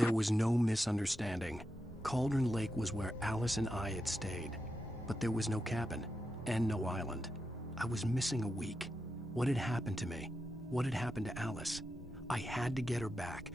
There was no misunderstanding. Cauldron Lake was where Alice and I had stayed, but there was no cabin and no island. I was missing a week. What had happened to me? What had happened to Alice? I had to get her back.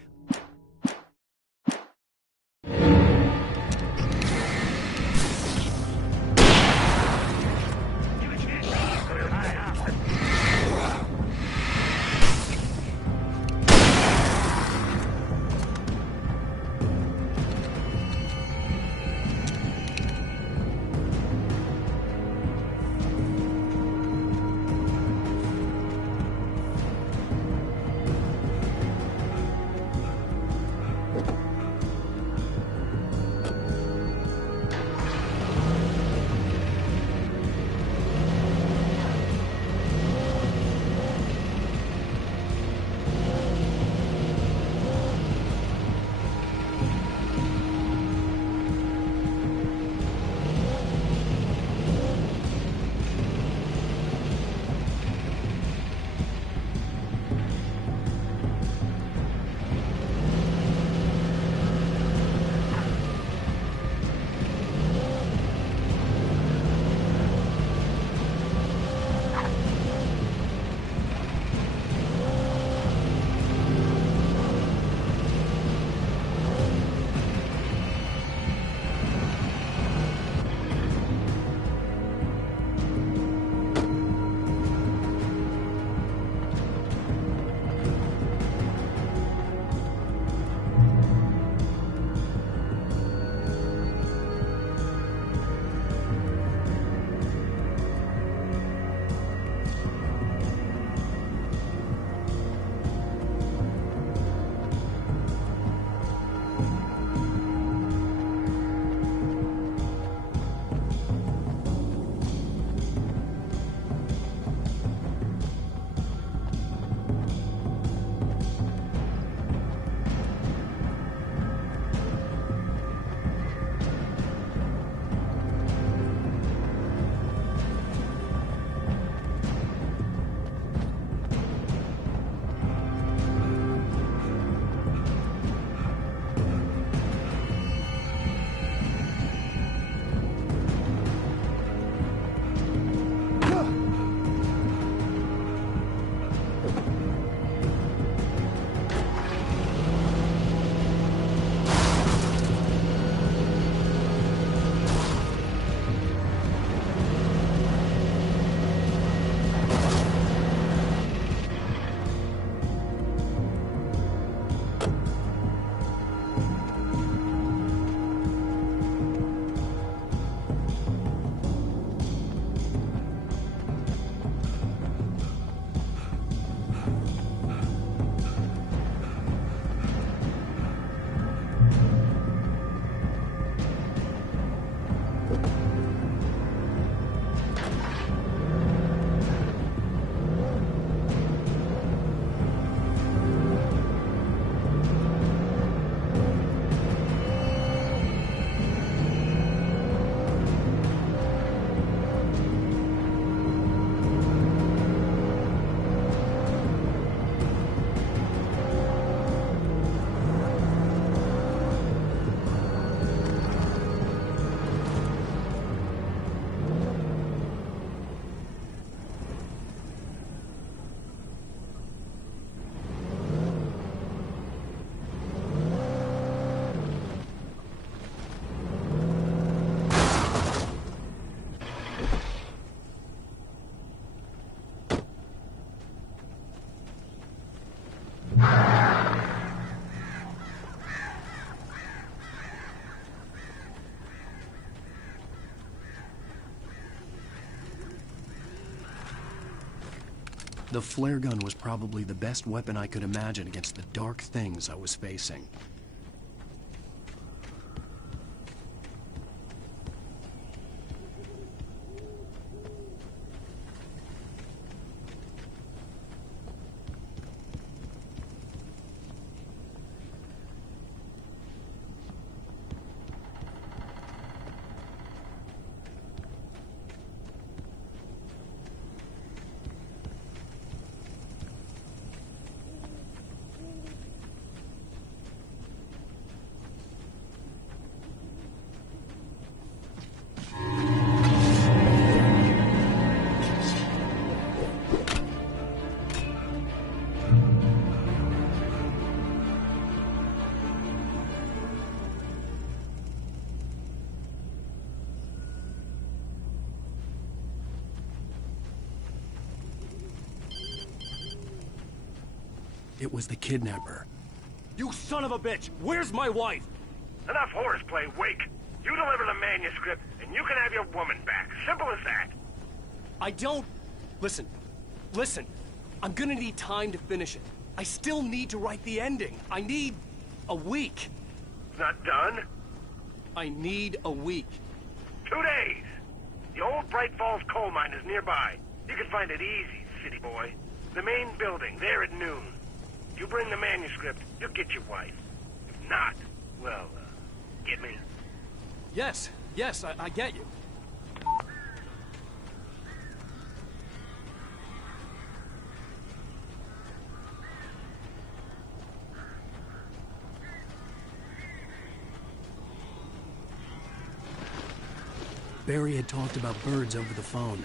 The flare gun was probably the best weapon I could imagine against the dark things I was facing. It was the kidnapper. You son of a bitch! Where's my wife? Enough horseplay, Wake. You deliver the manuscript, and you can have your woman back. Simple as that. I don't... Listen. I'm gonna need time to finish it. I still need to write the ending. I need a week. Not done? I need a week. 2 days. The old Bright Falls coal mine is nearby. You can find it easy, city boy. The main building, there at noon. You bring the manuscript, you'll get your wife. If not, well, get me? Yes, I get you. Barry had talked about birds over the phone.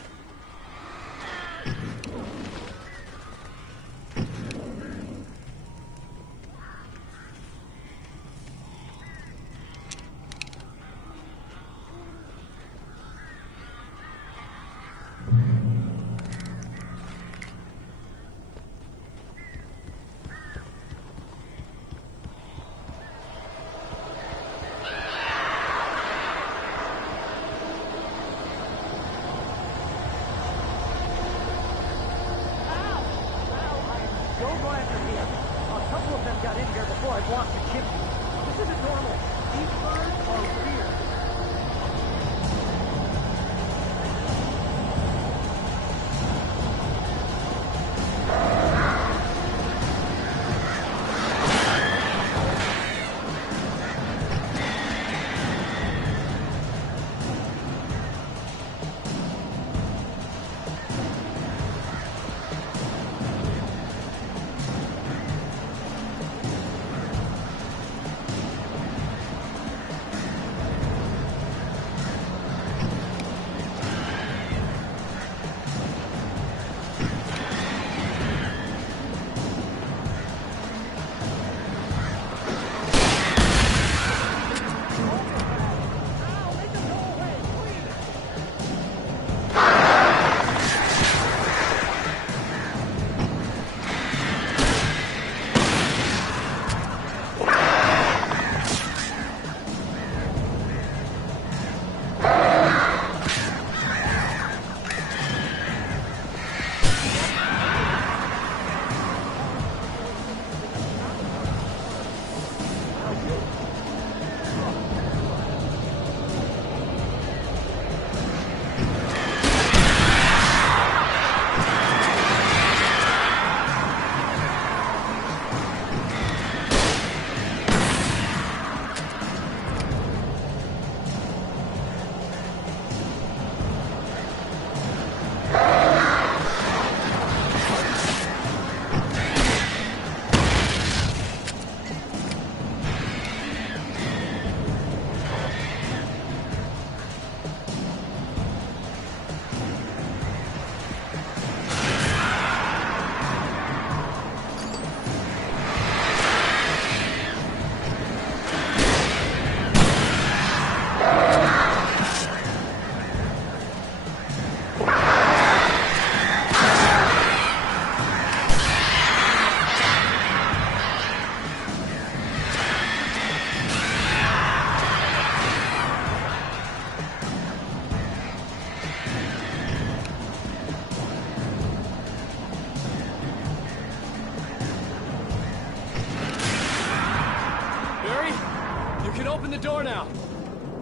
Open the door now.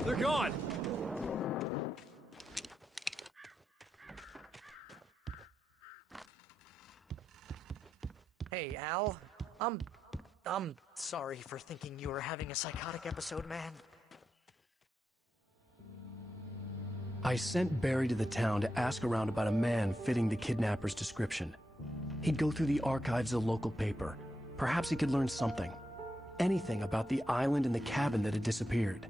They're gone. Hey, Al. I'm sorry for thinking you were having a psychotic episode, man. I sent Barry to the town to ask around about a man fitting the kidnapper's description. He'd go through the archives of the local paper. Perhaps he could learn something. Anything about the island and the cabin that had disappeared.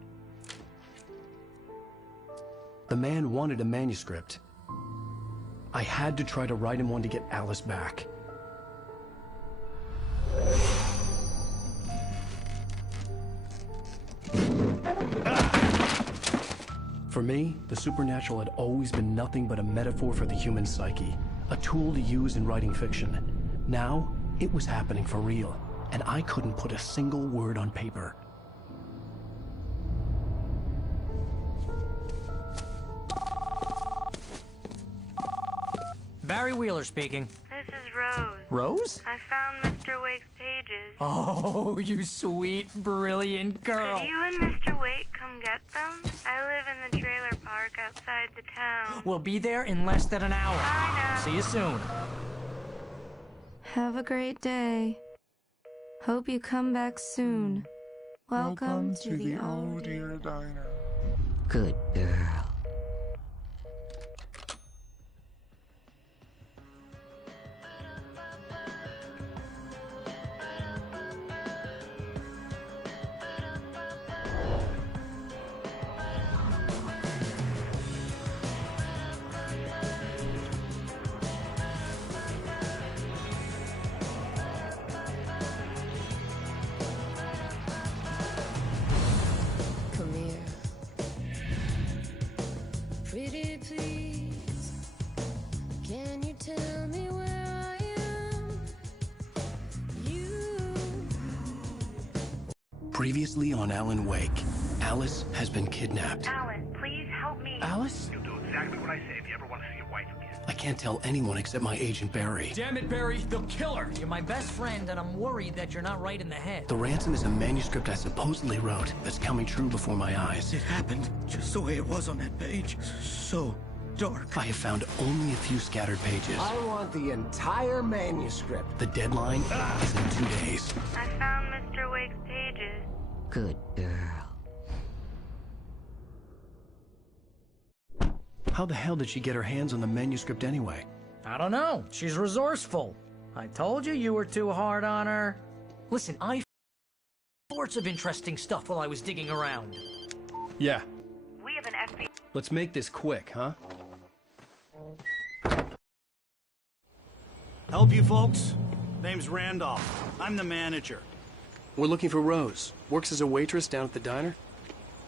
The man wanted a manuscript. I had to try to write him one to get Alice back. For me, the supernatural had always been nothing but a metaphor for the human psyche, a tool to use in writing fiction. Now, It was happening for real, and I couldn't put a single word on paper. Barry Wheeler speaking. This is Rose. Rose? I found Mr. Wake's pages. Oh, you sweet, brilliant girl. Could you and Mr. Wake come get them? I live in the trailer park outside the town. We'll be there in less than an hour. Bye now. See you soon. Have a great day. Hope you come back soon. Welcome to the Oh Dear Diner. Good girl. Come here. Pretty please, can you tell me where I am? You. Previously on Alan Wake, Alice has been kidnapped. Alan, please help me. Alice? You'll do exactly what I say if you ever want to see your wife again. I can't tell anyone except my agent Barry. Damn it, Barry, they'll kill her! You're my best friend, and I'm worried that you're not right in the head. The ransom is a manuscript I supposedly wrote that's coming true before my eyes. It happened just the way it was on that page. So dark. I have found only a few scattered pages. I want the entire manuscript. The deadline is in 2 days. I found Mr. Wake's pages. Good girl. How the hell did she get her hands on the manuscript anyway? I don't know. She's resourceful. I told you you were too hard on her. Listen, I sorts of interesting stuff while I was digging around. Yeah, We have an FBI. let's make this quick, huh? Help you folks? Name's Randolph. I'm the manager. We're looking for Rose. Works as a waitress down at the diner.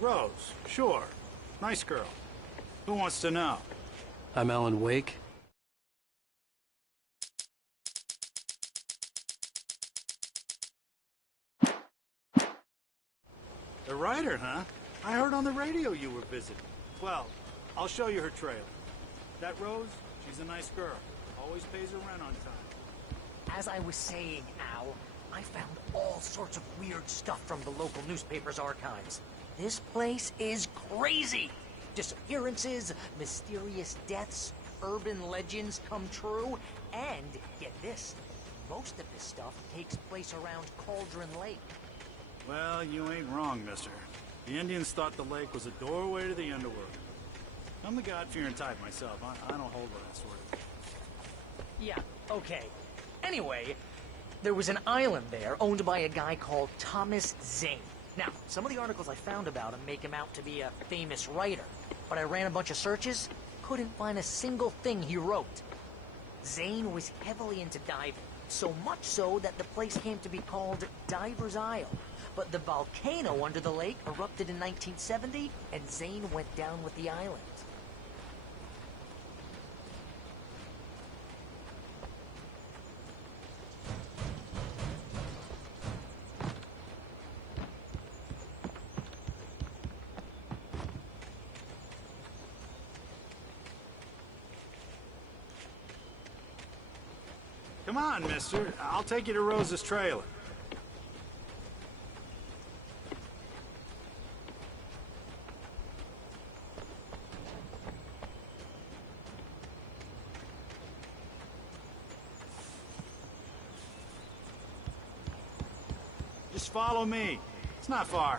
Rose, sure. Nice girl. Who wants to know? I'm Alan Wake. The writer, huh? I heard on the radio you were visiting. Well, I'll show you her trailer. That Rose, she's a nice girl. Always pays her rent on time. As I was saying, Al, I found all sorts of weird stuff from the local newspaper's archives. This place is crazy! Disappearances, mysterious deaths, urban legends come true, and, get this, most of this stuff takes place around Cauldron Lake. Well, you ain't wrong, mister. The Indians thought the lake was a doorway to the underworld. I'm the God-fearing type myself. I don't hold with that sort of thing. Yeah, okay. Anyway, there was an island there owned by a guy called Thomas Zane. Now, some of the articles I found about him make him out to be a famous writer, but I ran a bunch of searches, couldn't find a single thing he wrote. Zane was heavily into diving, so much so that the place came to be called Diver's Isle. But the volcano under the lake erupted in 1970, and Zane went down with the island. Come on, mister. I'll take you to Rose's trailer. Just follow me. It's not far.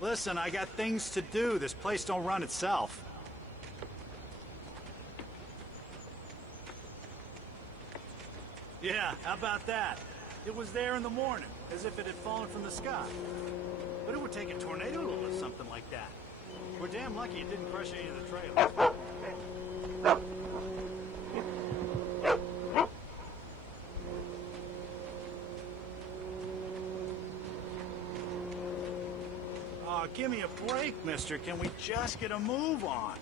Listen, I got things to do. This place don't run itself. How about that? It was there in the morning, as if it had fallen from the sky. But it would take a tornado to lift something like that. We're damn lucky it didn't crush any of the trailers. Oh, give me a break, mister. Can we just get a move on?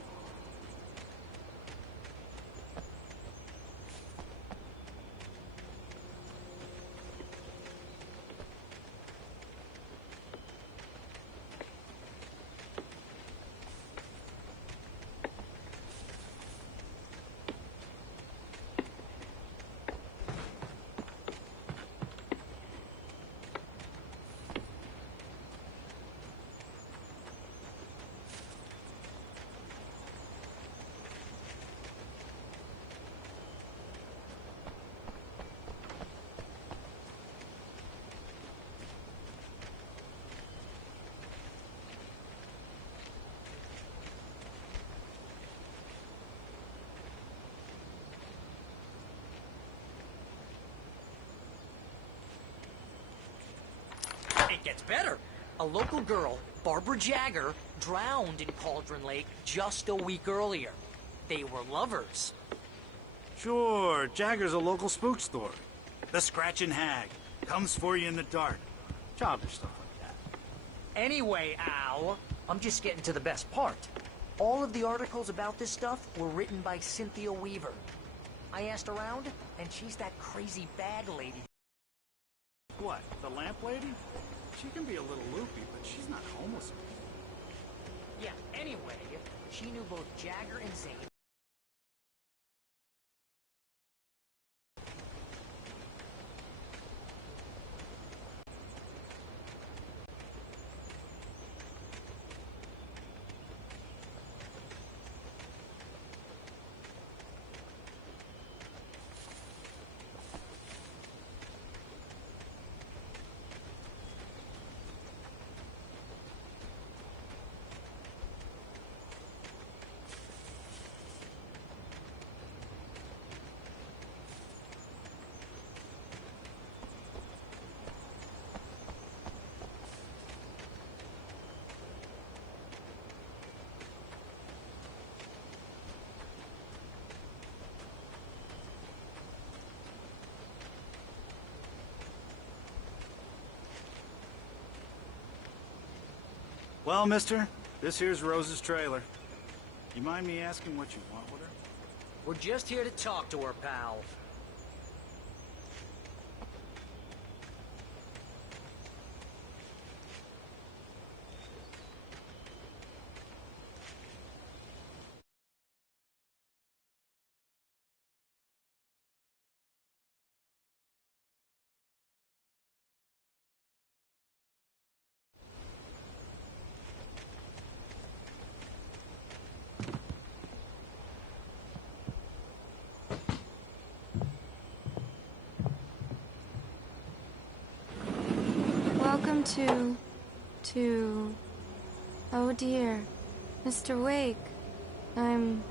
It gets better. A local girl, Barbara Jagger, drowned in Cauldron Lake just a week earlier. They were lovers. Sure, Jagger's a local spook story. The Scratching Hag comes for you in the dark. Childish stuff like that. Anyway, Al, I'm just getting to the best part. All of the articles about this stuff were written by Cynthia Weaver. I asked around, and she's that crazy bag lady. What, the lamp lady? She can be a little loopy, but she's not homeless. Yeah, anyway, she knew both Jagger and Zane. Well, mister, this here's Rose's trailer. You mind me asking what you want with her? We're just here to talk to her, pal. Welcome oh dear, Mr. Wake. I'm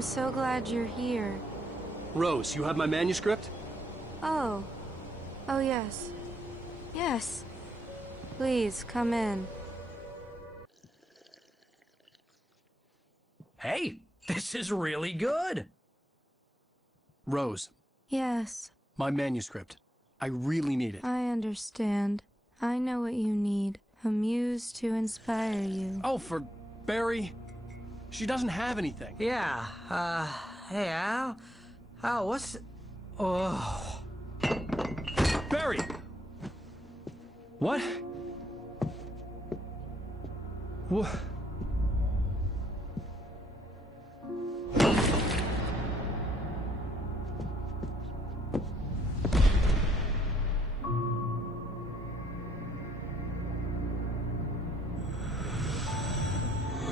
so glad you're here. Rose, you have my manuscript? Oh yes. Yes. Please, come in. Hey, this is really good. Rose, Yes, my manuscript. I really need it. I understand. I know what you need. A muse to inspire you. Oh, for Barry. She doesn't have anything. Yeah, hey, Al? Al, what's... Oh... Barry! What? What?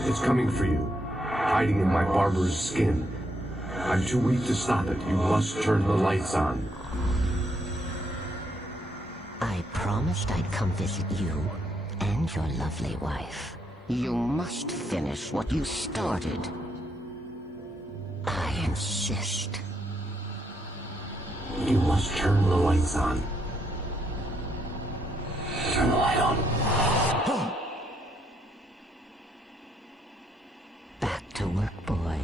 It's coming for you, hiding in my barber's skin. I'm too weak to stop it. You must turn the lights on. I promised I'd come visit you and your lovely wife. You must finish what you started. I insist. You must turn the lights on. Turn the light on. Back to work, boy.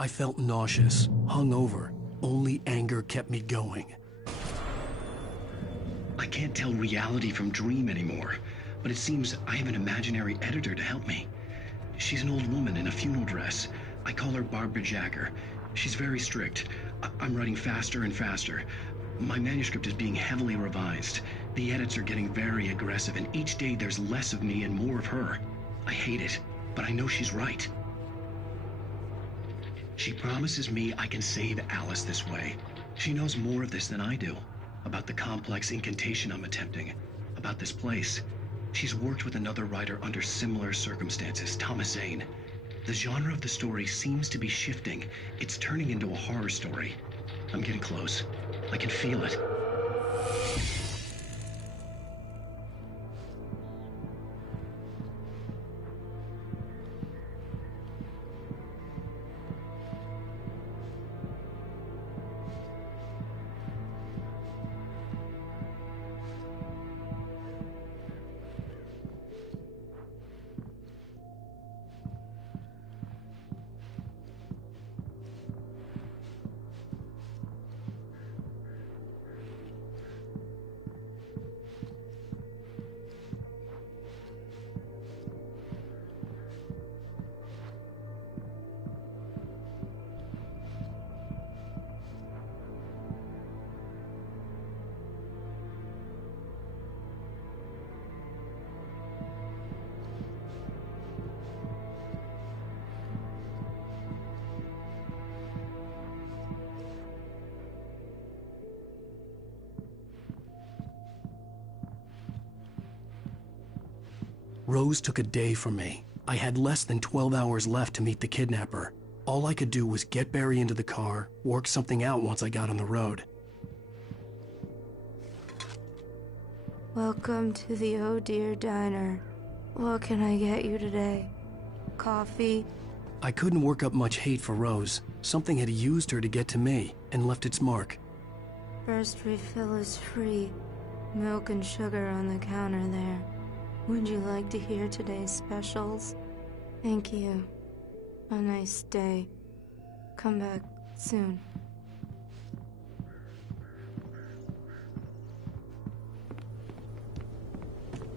I felt nauseous, hungover. Only anger kept me going. I can't tell reality from dream anymore, but it seems I have an imaginary editor to help me. She's an old woman in a funeral dress. I call her Barbara Jagger. She's very strict. I'm writing faster and faster. My manuscript is being heavily revised. The edits are getting very aggressive, and each day there's less of me and more of her. I hate it, but I know she's right. She promises me I can save Alice this way. She knows more of this than I do. About the complex incantation I'm attempting. About this place. She's worked with another writer under similar circumstances, Thomas Zane. The genre of the story seems to be shifting. It's turning into a horror story. I'm getting close. I can feel it. Rose took a day from me. I had less than 12 hours left to meet the kidnapper. All I could do was get Barry into the car, work something out once I got on the road. Welcome to the Oh Dear Diner. What can I get you today? Coffee? I couldn't work up much hate for Rose. Something had used her to get to me and left its mark. First refill is free. Milk and sugar on the counter there. Would you like to hear today's specials? Thank you. A nice day. Come back soon.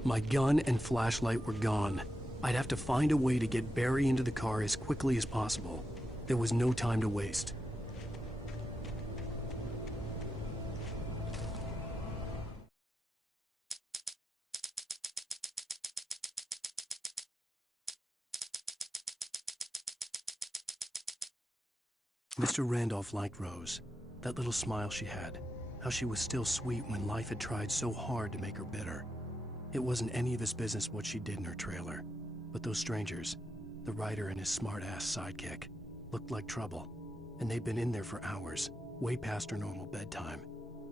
My gun and flashlight were gone. I'd have to find a way to get Barry into the car as quickly as possible. There was no time to waste. Mr. Randolph liked Rose. That little smile she had. How she was still sweet when life had tried so hard to make her bitter. It wasn't any of his business what she did in her trailer. But those strangers, the writer and his smart-ass sidekick, looked like trouble. And they'd been in there for hours, way past her normal bedtime.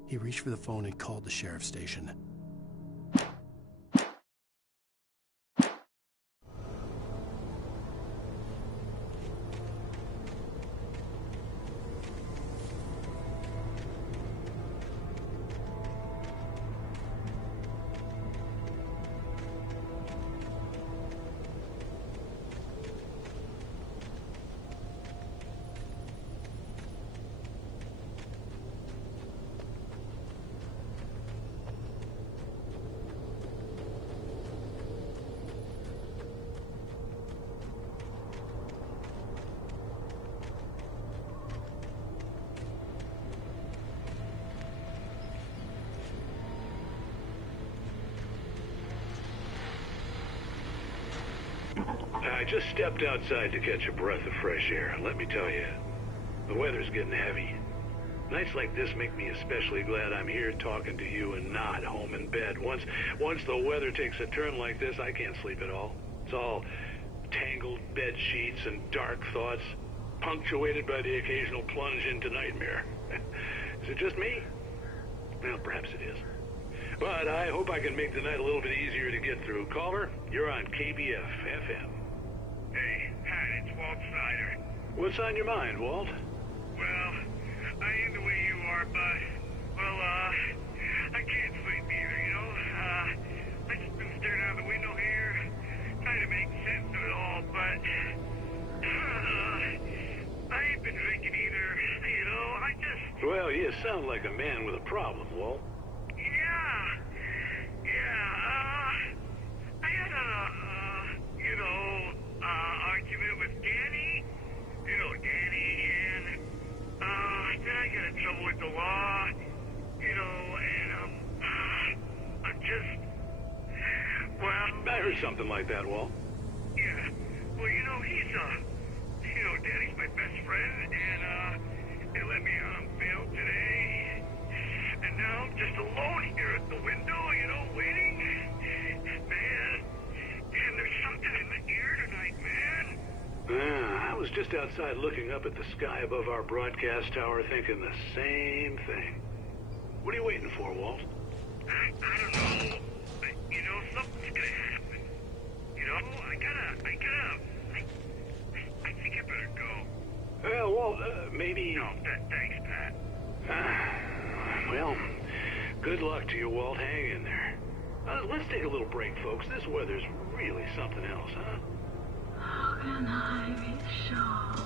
He reached for the phone and called the sheriff's station. I just stepped outside to catch a breath of fresh air, and let me tell you, the weather's getting heavy. Nights like this make me especially glad I'm here talking to you and not home in bed. Once the weather takes a turn like this, I can't sleep at all. It's all tangled bed sheets and dark thoughts, punctuated by the occasional plunge into nightmare. Is it just me? Well, perhaps it is. But I hope I can make the night a little bit easier to get through. Caller, you're on KBF FM. Hey, Pat, it's Walt Snyder. What's on your mind, Walt? Well, I ain't the way you are, but, well, I can't sleep either, you know? I just been staring out the window here, trying to make sense of it all, but, I ain't been drinking either, you know? I just... Well, you sound like a man with a problem, Walt. I had argument with Danny. You know Danny, and, then I got in trouble with the law, you know, and, I'm just, well... I heard something like that, Walt. Yeah, well, you know, Danny's my best friend, and, they let me out on bail today. And now I'm just alone here at the window, you know, waiting. Man, and there's something in the air tonight, man. I was just outside looking up at the sky above our broadcast tower thinking the same thing. What are you waiting for, Walt? I don't know. You know, something's gonna happen. You know, I think I better go. Well, Walt, maybe... No, thanks, Pat. Well, good luck to you, Walt. Hang in there. Let's take a little break, folks. This weather's really something else, huh? How can I be sure?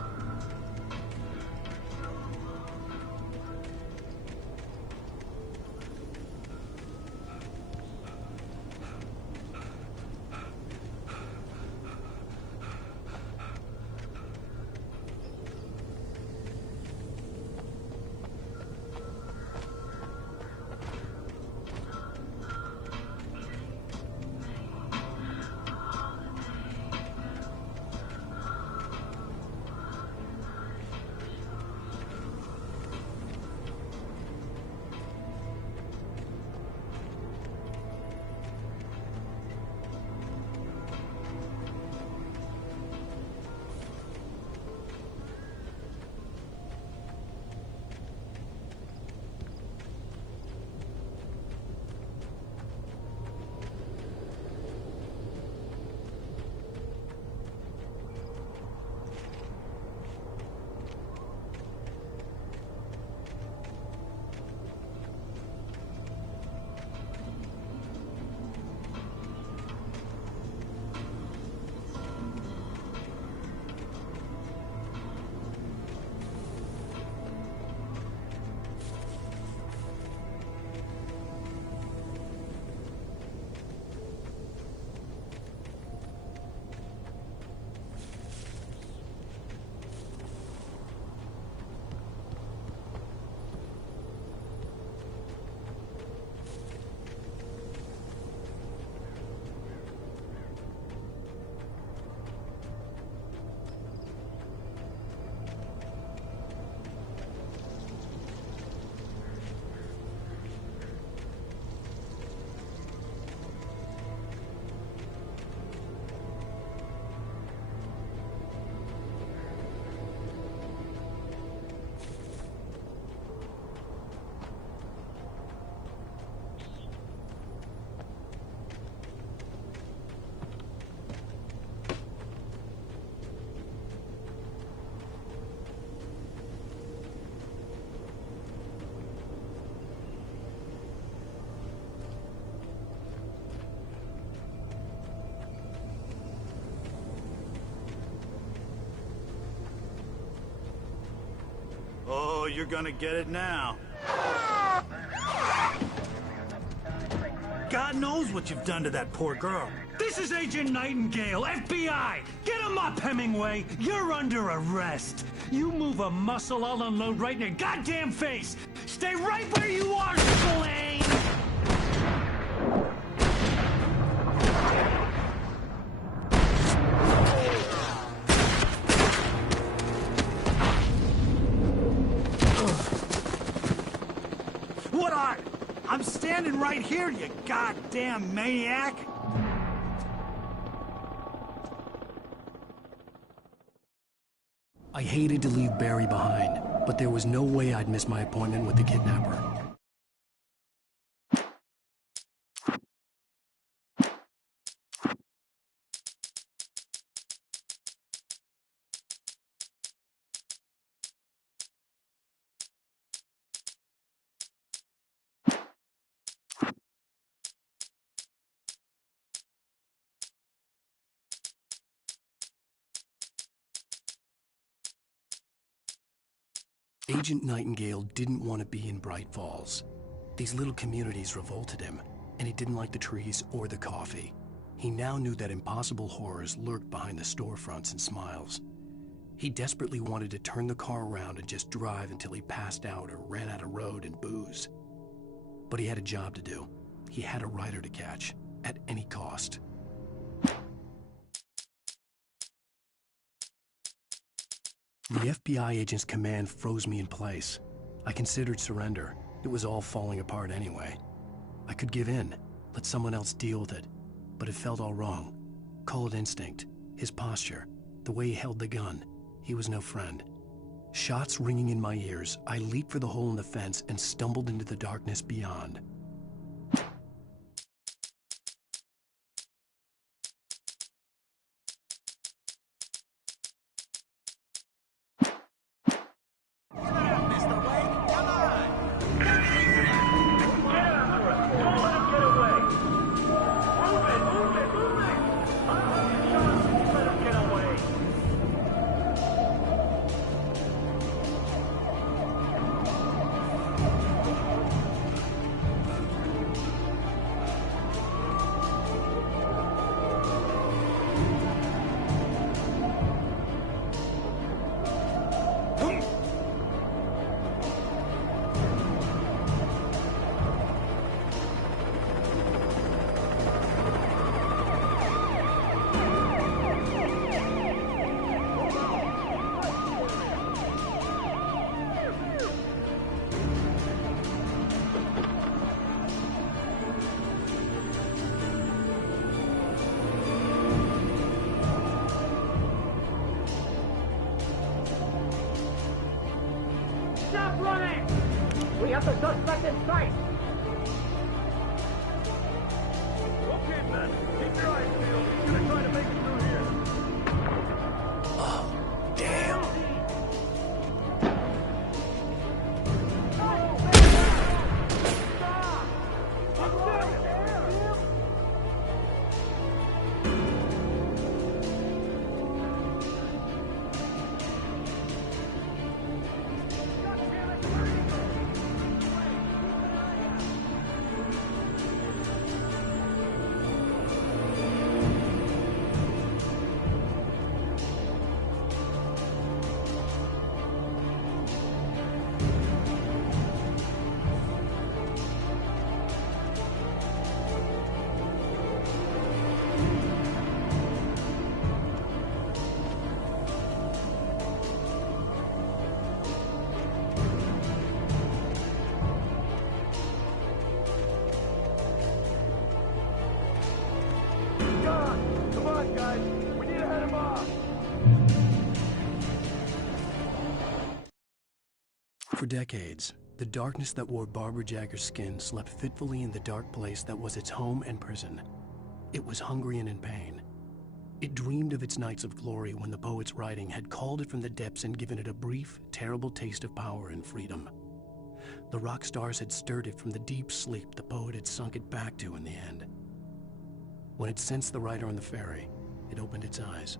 Oh, you're gonna get it now. God knows what you've done to that poor girl. This is Agent Nightingale, FBI! Get him up, Hemingway! You're under arrest! You move a muscle, I'll unload right in your goddamn face! Stay right where you are, Spillane! What are? I'm standing right here, you goddamn maniac! I hated to leave Barry behind, but there was no way I'd miss my appointment with the kidnapper. Agent Nightingale didn't want to be in Bright Falls. These little communities revolted him, and he didn't like the trees or the coffee. He now knew that impossible horrors lurked behind the storefronts and smiles. He desperately wanted to turn the car around and just drive until he passed out or ran out of road and booze. But he had a job to do. He had a rider to catch, at any cost. The FBI agent's command froze me in place. I considered surrender. It was all falling apart anyway. I could give in, let someone else deal with it, but it felt all wrong. Call it instinct, his posture, the way he held the gun. He was no friend. Shots ringing in my ears, I leaped for the hole in the fence and stumbled into the darkness beyond. Stop running! We have the suspect in sight! Okay, man. Keep your eyes peeled. He's gonna try to make it through here. Oh, damn! For decades, the darkness that wore Barbara Jagger's skin slept fitfully in the dark place that was its home and prison. It was hungry and in pain. It dreamed of its nights of glory when the poet's writing had called it from the depths and given it a brief, terrible taste of power and freedom. The rock stars had stirred it from the deep sleep the poet had sunk it back to in the end. When it sensed the rider on the ferry, it opened its eyes.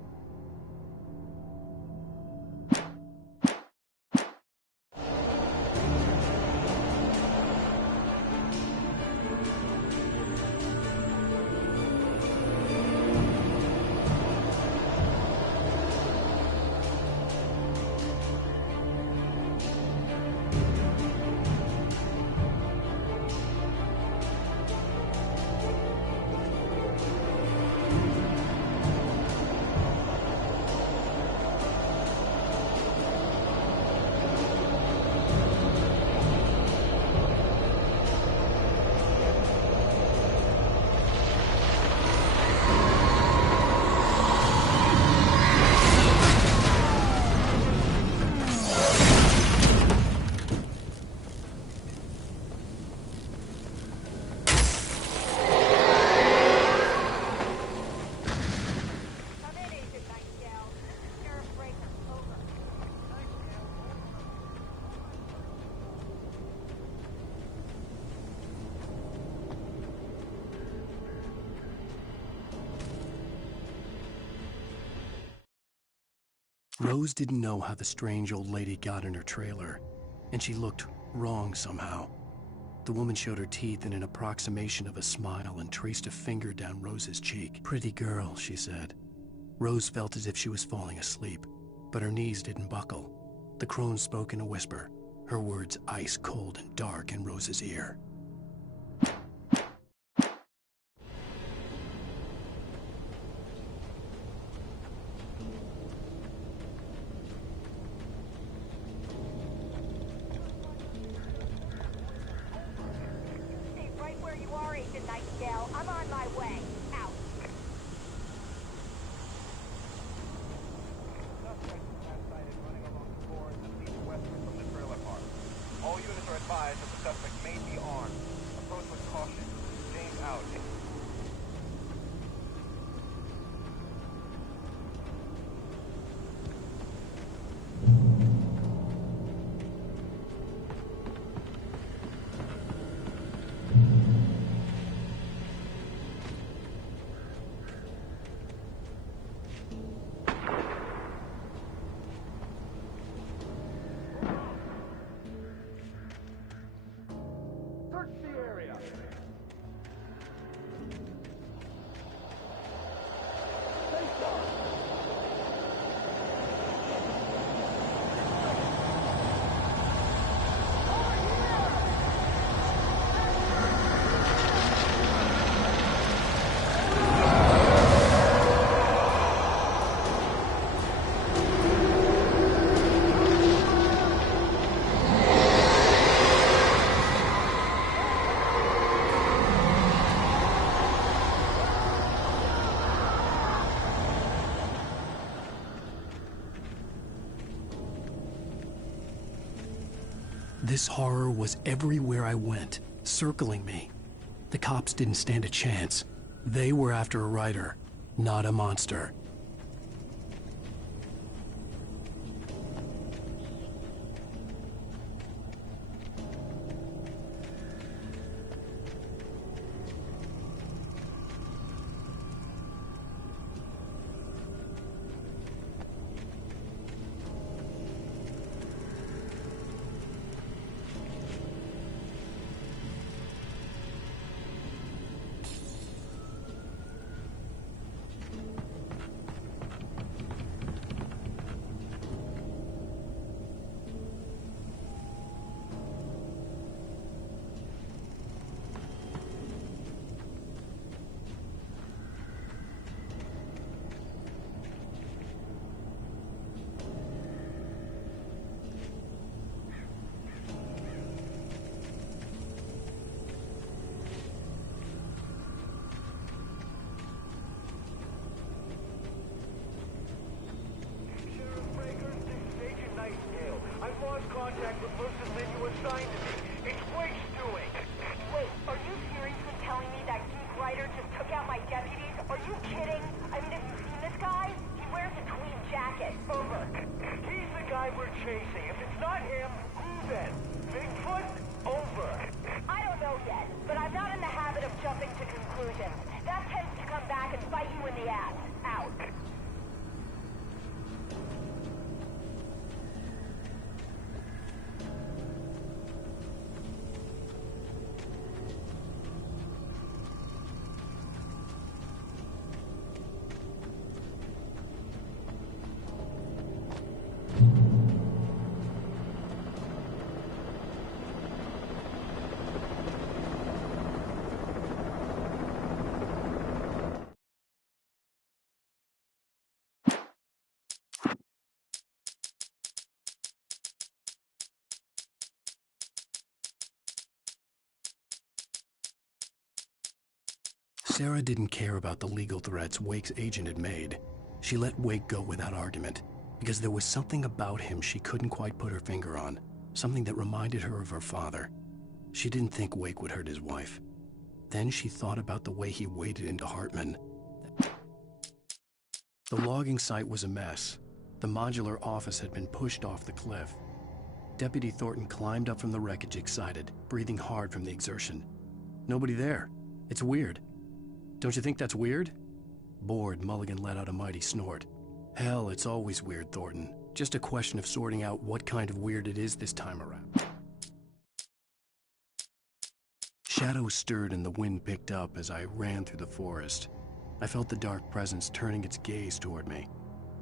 Rose didn't know how the strange old lady got in her trailer, and she looked wrong somehow. The woman showed her teeth in an approximation of a smile and traced a finger down Rose's cheek. "Pretty girl," she said. Rose felt as if she was falling asleep, but her knees didn't buckle. The crone spoke in a whisper, her words ice cold and dark in Rose's ear. Stay right where you are, Agent Nightingale. I'm on my way. Out. All units are advised that the suspect may be armed. Approach with caution. James out. Search the area. Stay sharp. This horror was everywhere I went, circling me. The cops didn't stand a chance. They were after a writer, not a monster. I've lost contact with the person that you assigned to me. It's Wake's doing. Wait, are you seriously telling me that geek writer just took out my deputies? Are you kidding? I mean, have you seen this guy? He wears a tweed jacket. Over. He's the guy we're chasing. If it's not him, who then? Bigfoot? Over. I don't know yet, but I'm not in the habit of jumping to conclusions. That tends to come back and bite you in the ass. Out. Sarah didn't care about the legal threats Wake's agent had made. She let Wake go without argument, because there was something about him she couldn't quite put her finger on, something that reminded her of her father. She didn't think Wake would hurt his wife. Then she thought about the way he waded into Hartman. The logging site was a mess. The modular office had been pushed off the cliff. Deputy Thornton climbed up from the wreckage excited, breathing hard from the exertion. Nobody there. It's weird. Don't you think that's weird? Bored, Mulligan let out a mighty snort. Hell, it's always weird, Thornton. Just a question of sorting out what kind of weird it is this time around. Shadows stirred and the wind picked up as I ran through the forest. I felt the dark presence turning its gaze toward me.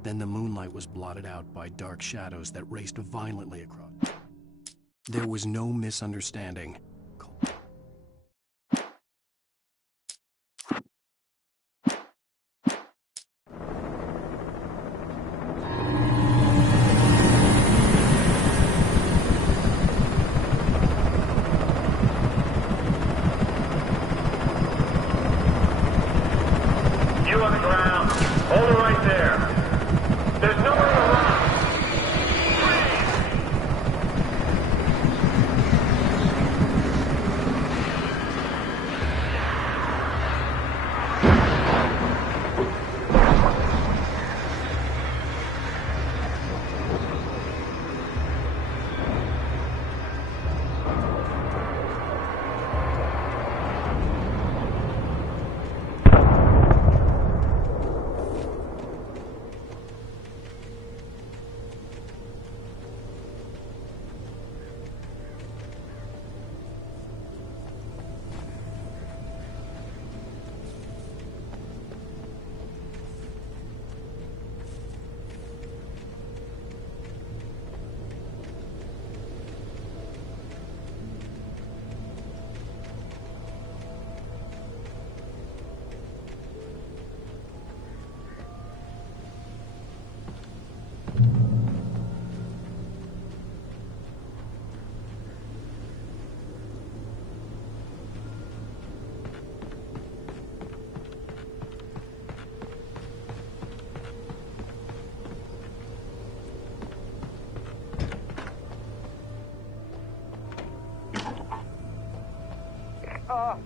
Then the moonlight was blotted out by dark shadows that raced violently across. There was no misunderstanding. You on the ground. Hold it right there. There's nowhere to run.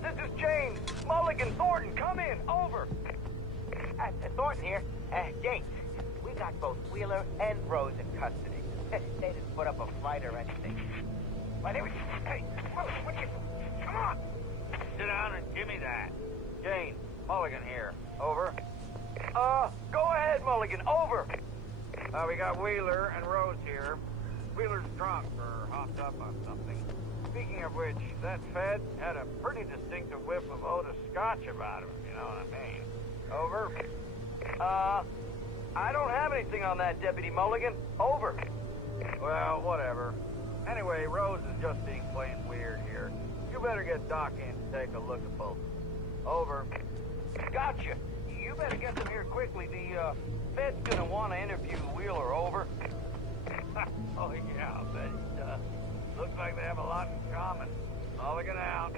This is James. Mulligan, Thornton, come in. Over. Thornton here. James, we got both Wheeler and Rose in custody. They didn't put up a fight or anything. Hey, what you... Come on. Sit down and give me that. James, Mulligan here. Over. Go ahead, Mulligan. Over. We got Wheeler and Rose here. Wheeler's drunk or hopped up on something. Speaking of which, that Fed had a pretty distinctive whiff of Otis Scotch about him, you know what I mean. Over. I don't have anything on that, Deputy Mulligan. Over. Well, whatever. Anyway, Rose is just being plain weird here. You better get Doc in to take a look at both. Over. Gotcha. You better get them here quickly. The Fed's gonna want to interview Wheeler. Over. Oh, yeah, I'll bet it does. Looks like they have a lot in common. Mulligan out.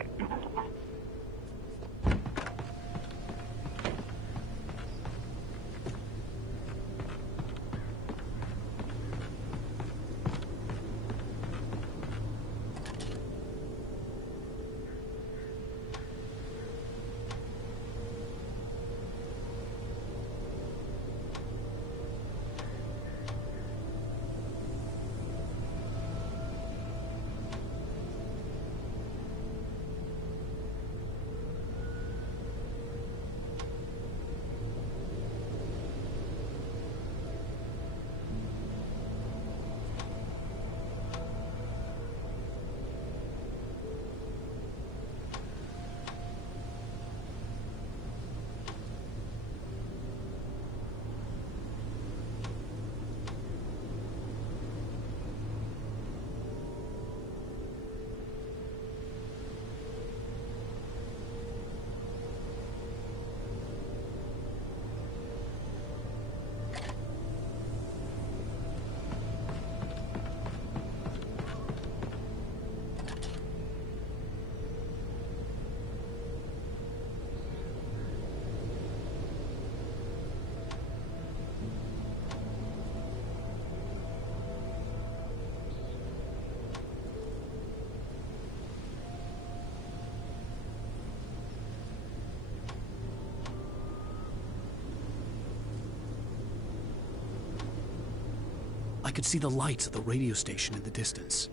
I could see the lights of the radio station in the distance.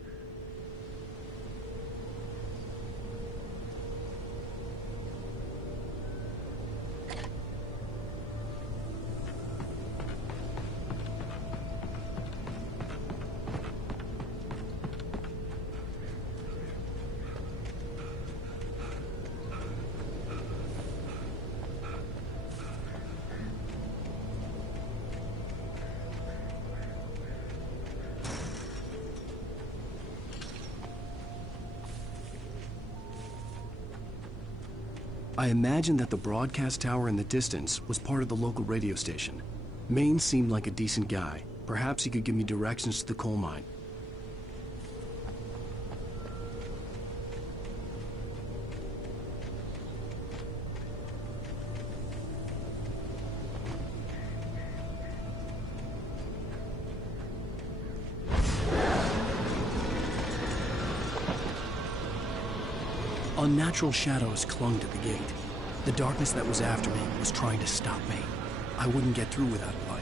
I imagined that the broadcast tower in the distance was part of the local radio station. Maine seemed like a decent guy. Perhaps he could give me directions to the coal mine. Unnatural shadows clung to the gate. The darkness that was after me was trying to stop me. I wouldn't get through without a light.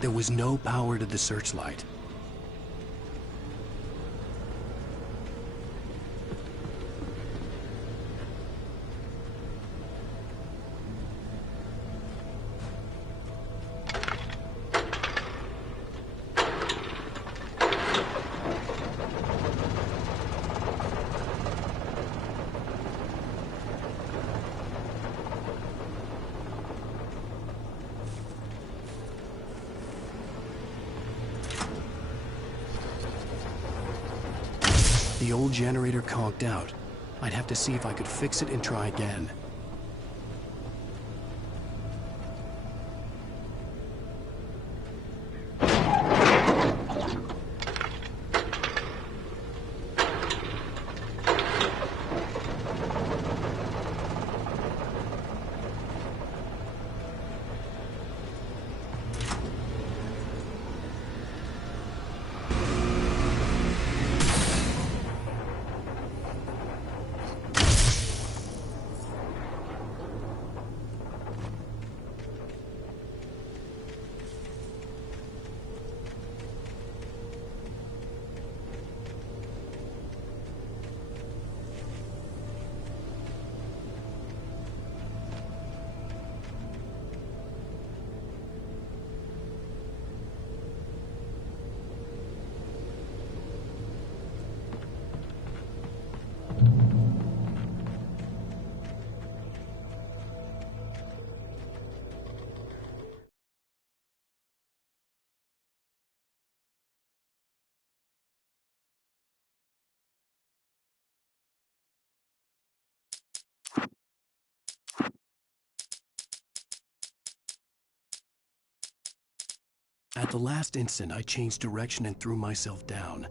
There was no power to the searchlight. The old generator conked out. I'd have to see if I could fix it and try again. At the last instant, I changed direction and threw myself down.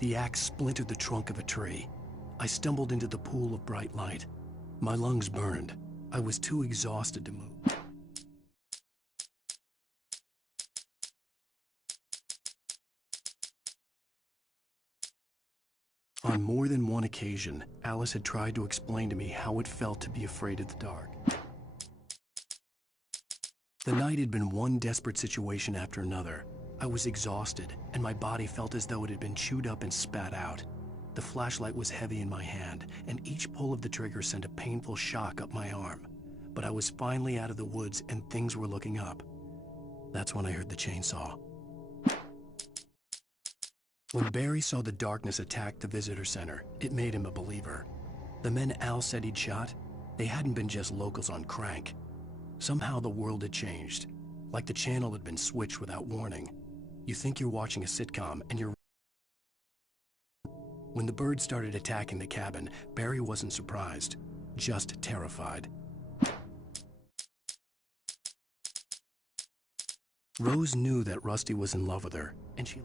The axe splintered the trunk of a tree. I stumbled into the pool of bright light. My lungs burned. I was too exhausted to move. On more than one occasion, Alice had tried to explain to me how it felt to be afraid of the dark. The night had been one desperate situation after another. I was exhausted, and my body felt as though it had been chewed up and spat out. The flashlight was heavy in my hand, and each pull of the trigger sent a painful shock up my arm. But I was finally out of the woods, and things were looking up. That's when I heard the chainsaw. When Barry saw the darkness attack the visitor center, it made him a believer. The men Al said he'd shot, they hadn't been just locals on crank. Somehow the world had changed, like the channel had been switched without warning. You think you're watching a sitcom, and you're... When the birds started attacking the cabin, Barry wasn't surprised, just terrified. Rose knew that Rusty was in love with her, and she...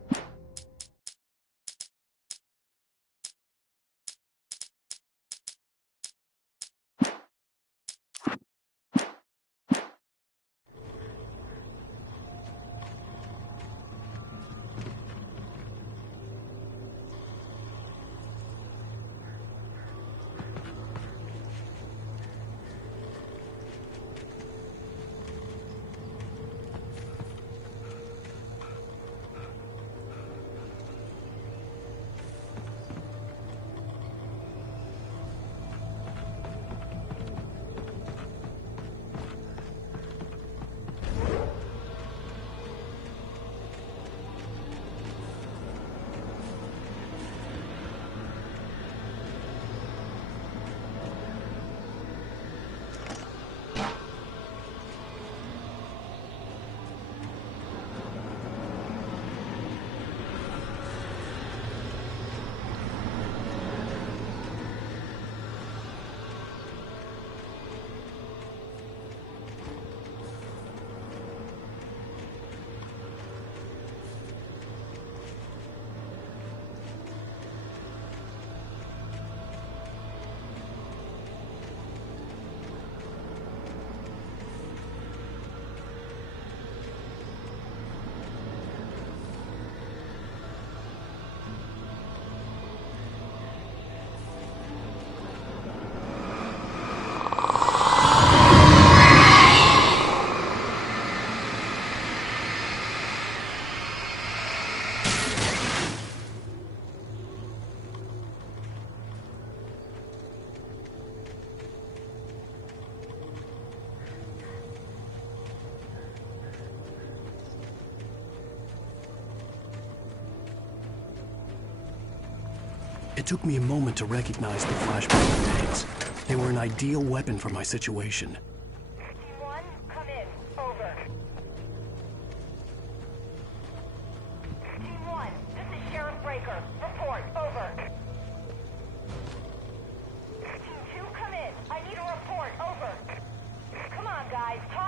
It took me a moment to recognize the flashbang grenades. They were an ideal weapon for my situation. Team 1, come in. Over. Team 1, this is Sheriff Breaker. Report. Over. Team 2, come in. I need a report. Over. Come on, guys. Talk.